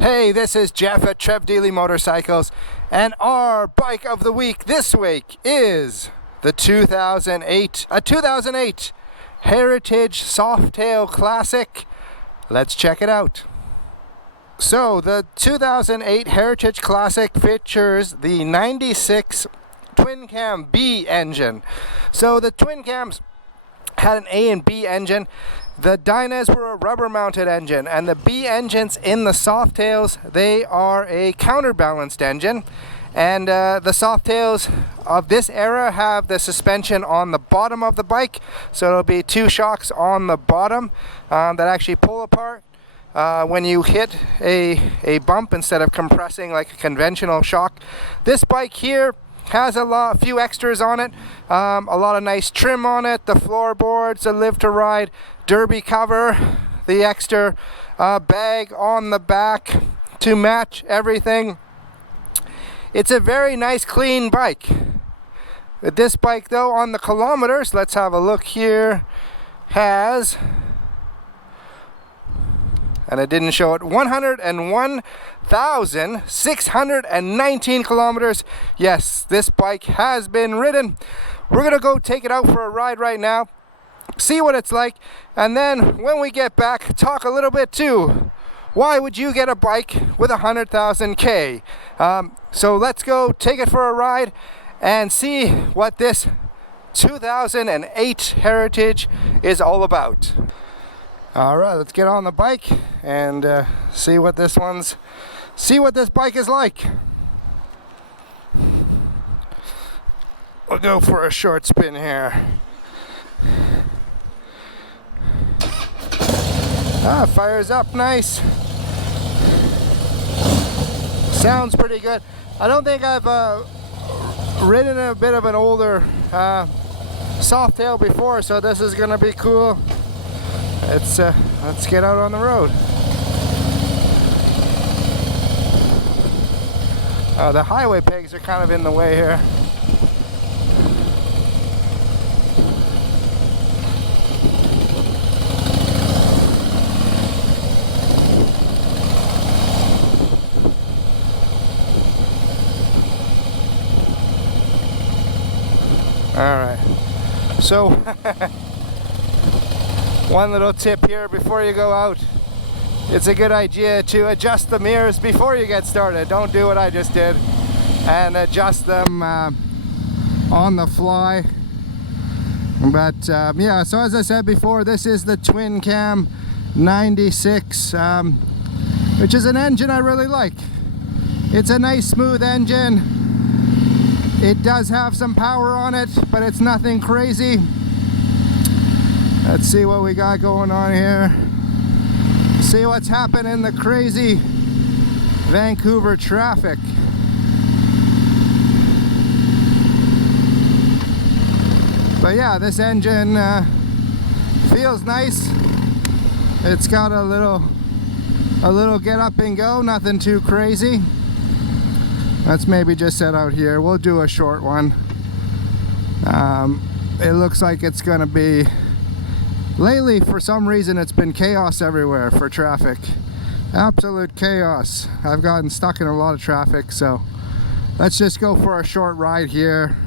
Hey, this is Jeff at Trev Deeley Motorcycles, and our bike of the week this week is the 2008 Heritage Softail Classic. Let's check it out. So, the 2008 Heritage Classic features the 96 twin cam B engine. So the twin cams had an A and B engine. The Dynas were a rubber mounted engine, and the B engines in the Softails, they are a counterbalanced engine. And the Softails of this era have the suspension on the bottom of the bike, so it'll be two shocks on the bottom that actually pull apart when you hit a bump instead of compressing like a conventional shock. This bike here has a few extras on it, a lot of nice trim on it, the floorboards, the live to ride derby cover, the extra bag on the back to match everything. It's a very nice clean bike. With this bike though, on the kilometers, let's have a look here, has, and it didn't show it, 101,619 kilometers. Yes, this bike has been ridden. We're gonna go take it out for a ride right now, see what it's like, and then when we get back, talk a little bit too. Why would you get a bike with 100,000 K? So let's go take it for a ride and see what this 2008 Heritage is all about. Alright, let's get on the bike and see what this bike is like. We'll go for a short spin here. Fires up nice. Sounds pretty good. I don't think I've ridden a bit of an older Softail before, so this is gonna be cool. Let's get out on the road. The highway pegs are kind of in the way here. Alright, so one little tip here before you go out. It's a good idea to adjust the mirrors before you get started. Don't do what I just did and adjust them on the fly. But yeah, so as I said before, this is the twin cam 96, which is an engine I really like. It's a nice smooth engine. It does have some power on it, but it's nothing crazy. Let's see what we got going on here. See what's happening in the crazy Vancouver traffic. But yeah, this engine feels nice. It's got a little get up and go, nothing too crazy. Let's maybe just set out here. We'll do a short one. It looks like it's gonna be, lately for some reason it's been chaos everywhere for traffic. Absolute chaos. I've gotten stuck in a lot of traffic, so let's just go for a short ride here.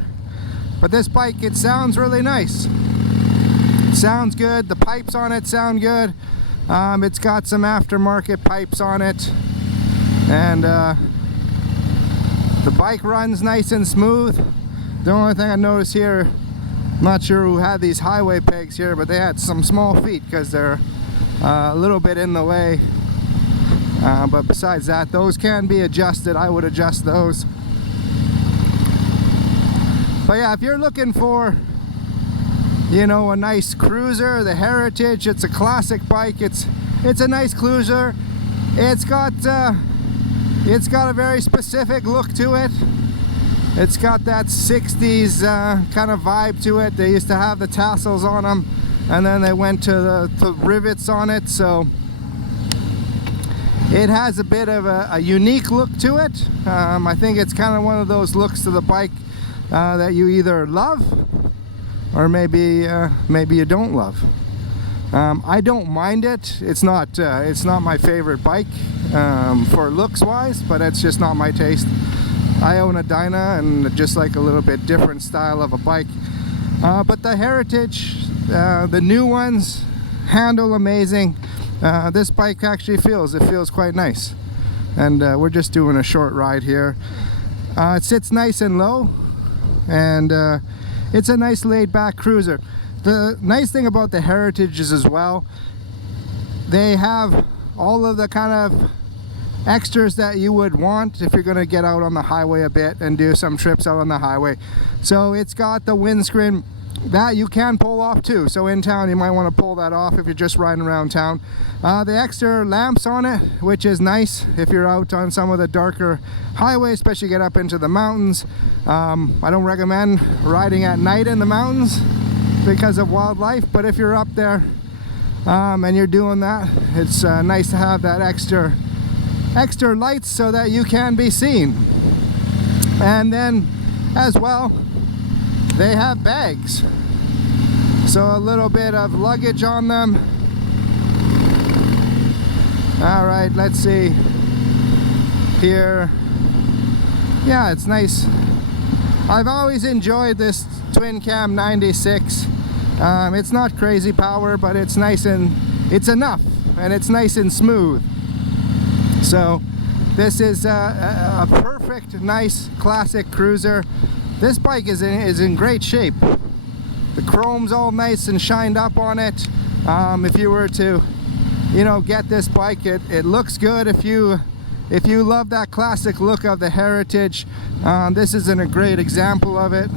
But this bike, it sounds really nice. It sounds good. The pipes on it sound good. It's got some aftermarket pipes on it, and the bike runs nice and smooth. The only thing I noticed here, I'm not sure who had these highway pegs here, but they had some small feet because they're a little bit in the way. But besides that, those can be adjusted. I would adjust those. But yeah, if you're looking for, you know, a nice cruiser, the Heritage, it's a classic bike. It's a nice cruiser. It's got a very specific look to it. It's got that 60s kind of vibe to it. They used to have the tassels on them, and then they went to the rivets on it, so it has a bit of a unique look to it. I think it's kind of one of those looks to the bike that you either love or maybe you don't love. I don't mind it. It's not my favorite bike for looks wise, but it's just not my taste. I own a Dyna and just like a little bit different style of a bike. But the Heritage, the new ones, handle amazing. This bike actually feels quite nice. And we're just doing a short ride here. It sits nice and low, and it's a nice laid back cruiser. The nice thing about the Heritages as well, they have all of the kind of extras that you would want if you're going to get out on the highway a bit and do some trips out on the highway. So it's got the windscreen that you can pull off too. So in town you might want to pull that off if you're just riding around town. The extra lamps on it, which is nice if you're out on some of the darker highways, especially get up into the mountains. I don't recommend riding at night in the mountains because of wildlife, but if you're up there and you're doing that, it's nice to have that extra lights so that you can be seen. And then as well, they have bags, so a little bit of luggage on them. All right, let's see here. Yeah, it's nice. I've always enjoyed this twin cam 96. It's not crazy power, but it's nice and it's enough, and it's nice and smooth. So this is a perfect, nice classic cruiser. This bike is in great shape. The chrome's all nice and shined up on it. If you were to, you know, get this bike, it looks good. If you love that classic look of the Heritage, this isn't a great example of it.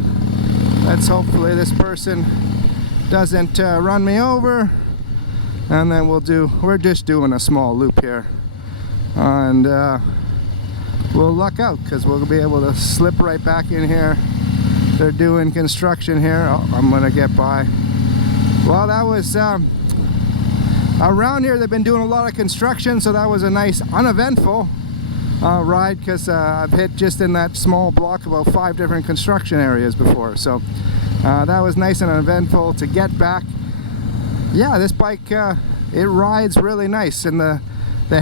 Let's hopefully this person doesn't run me over, and then we're just doing a small loop here, and we'll luck out because we'll be able to slip right back in here. They're doing construction here. Oh, I'm gonna get by. Well, that was around here they've been doing a lot of construction, so that was a nice uneventful ride, because I've hit just in that small block about 5 different construction areas before, so that was nice and uneventful to get back. Yeah, this bike it rides really nice, and the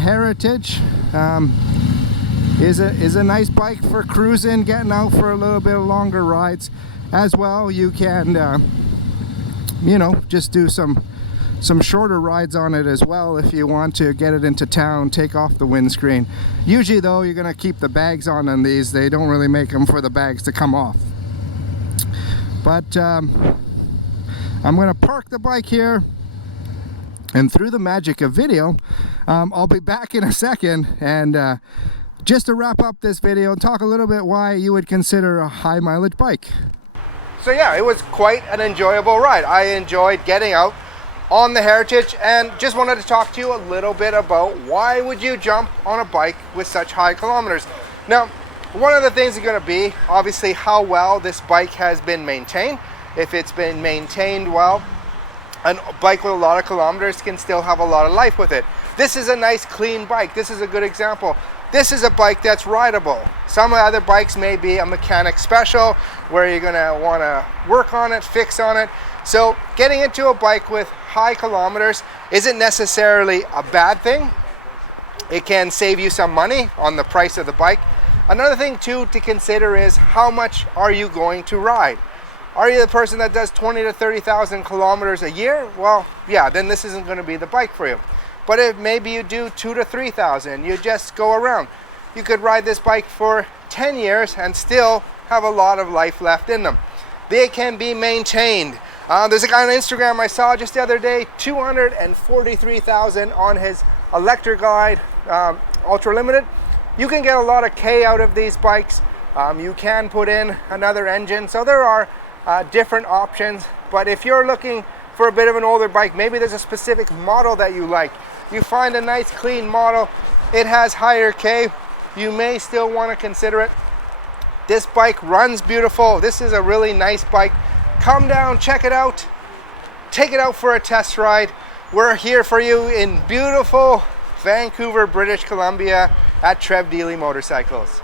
Heritage is a nice bike for cruising, getting out for a little bit of longer rides as well. You can you know, just do some shorter rides on it as well if you want to get it into town, take off the windscreen. Usually though, you're gonna keep the bags on these. They don't really make them for the bags to come off. But I'm gonna park the bike here, and through the magic of video, I'll be back in a second, and just to wrap up this video and talk a little bit why you would consider a high mileage bike. So yeah, it was quite an enjoyable ride. I enjoyed getting out on the Heritage, and just wanted to talk to you a little bit about why would you jump on a bike with such high kilometers. Now, one of the things is going to be obviously how well this bike has been maintained. If it's been maintained well, a bike with a lot of kilometers can still have a lot of life with it. This is a nice clean bike. This is a good example. This is a bike that's rideable. Some other bikes may be a mechanic special where you're going to want to work on it, fix on it. So getting into a bike with high kilometers isn't necessarily a bad thing. It can save you some money on the price of the bike. Another thing too to consider is how much are you going to ride? Are you the person that does 20 to 30,000 kilometers a year? Well, yeah, then this isn't going to be the bike for you. But if maybe you do 2,000 to 3,000, you just go around. You could ride this bike for 10 years and still have a lot of life left in them. They can be maintained. There's a guy on Instagram I saw just the other day, 243,000 on his Electric Glide Ultra Limited. You can get a lot of K out of these bikes. You can put in another engine, so there are different options. But if you're looking for a bit of an older bike, maybe there's a specific model that you like. You find a nice clean model, it has higher K, you may still want to consider it. This bike runs beautiful. This is a really nice bike. Come down, check it out, take it out for a test ride. We're here for you in beautiful Vancouver, British Columbia at Trev Deeley Motorcycles.